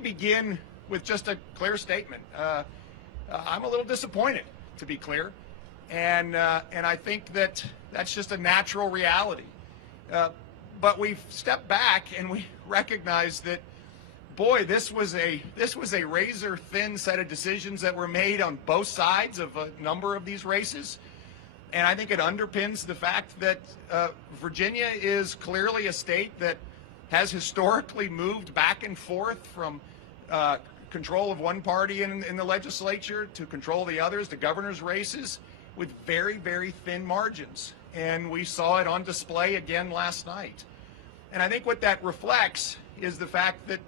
begin with just a clear statement. I'm a little disappointed, to be clear, and I think that that's just a natural reality. But we've stepped back and we recognize that, boy, this was a razor-thin set of decisions that were made on both sides of a number of these races. And I think it underpins the fact that Virginia is clearly a state that has historically moved back and forth from control of one party in the legislature to control the others, to governor's races, with very, very thin margins. And we saw it on display again last night. And I think what that reflects is the fact that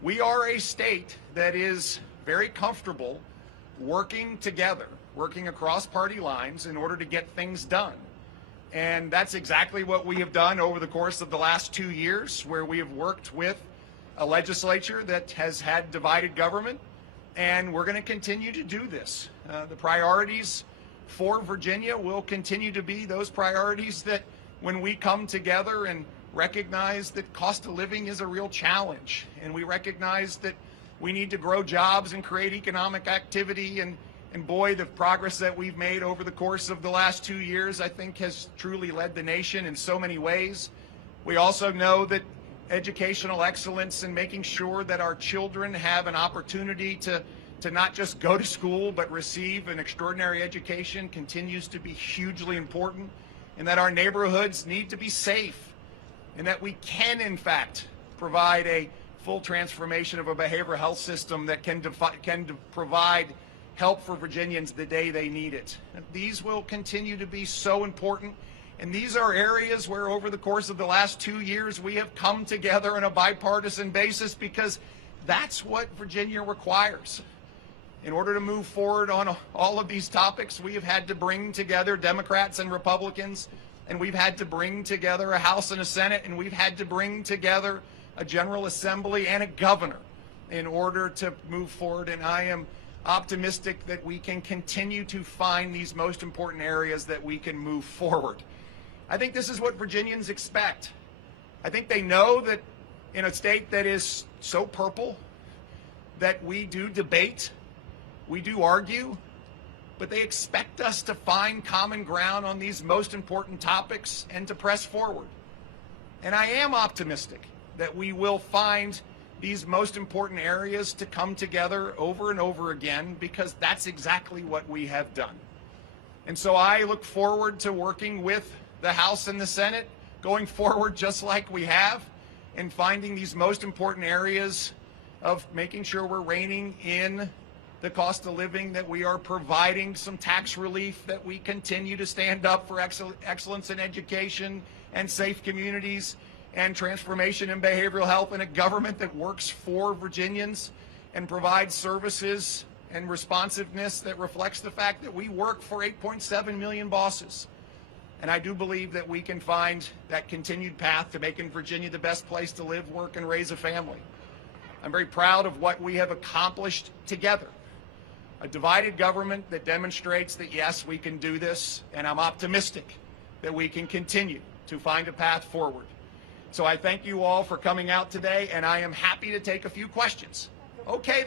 we are a state that is very comfortable working together, working across party lines in order to get things done. And that's exactly what we have done over the course of the last 2 years, where we have worked with a legislature that has had divided government, and we're going to continue to do this. The priorities for Virginia will continue to be those priorities that when we come together and recognize that cost of living is a real challenge, and we recognize that we need to grow jobs and create economic activity, and boy, the progress that we've made over the course of the last 2 years, I think, has truly led the nation in so many ways. We also know that educational excellence and making sure that our children have an opportunity to not just go to school but receive an extraordinary education continues to be hugely important, and that our neighborhoods need to be safe, and that we can, in fact, provide a full transformation of a behavioral health system that can provide help for Virginians the day they need it. These will continue to be so important, and these are areas where over the course of the last 2 years we have come together on a bipartisan basis, because that's what Virginia requires. In order to move forward on all of these topics, we have had to bring together Democrats and Republicans, and we've had to bring together a House and a Senate, and we've had to bring together a General Assembly and a governor in order to move forward. And I am optimistic that we can continue to find these most important areas that we can move forward. I think this is what Virginians expect. I think they know that in a state that is so purple, that we do debate, we do argue, but they expect us to find common ground on these most important topics and to press forward. And I am optimistic that we will find these most important areas to come together over and over again, because that's exactly what we have done. And so I look forward to working with the House and the Senate going forward, just like we have, and finding these most important areas of making sure we're reining in the cost of living, that we are providing some tax relief, that we continue to stand up for excellence in education and safe communities and transformation in behavioral health, and a government that works for Virginians and provides services and responsiveness that reflects the fact that we work for 8.7 million bosses. And I do believe that we can find that continued path to making Virginia the best place to live, work, and raise a family. I'm very proud of what we have accomplished together. A divided government that demonstrates that, yes, we can do this, and I'm optimistic that we can continue to find a path forward. So I thank you all for coming out today, and I am happy to take a few questions. Okay.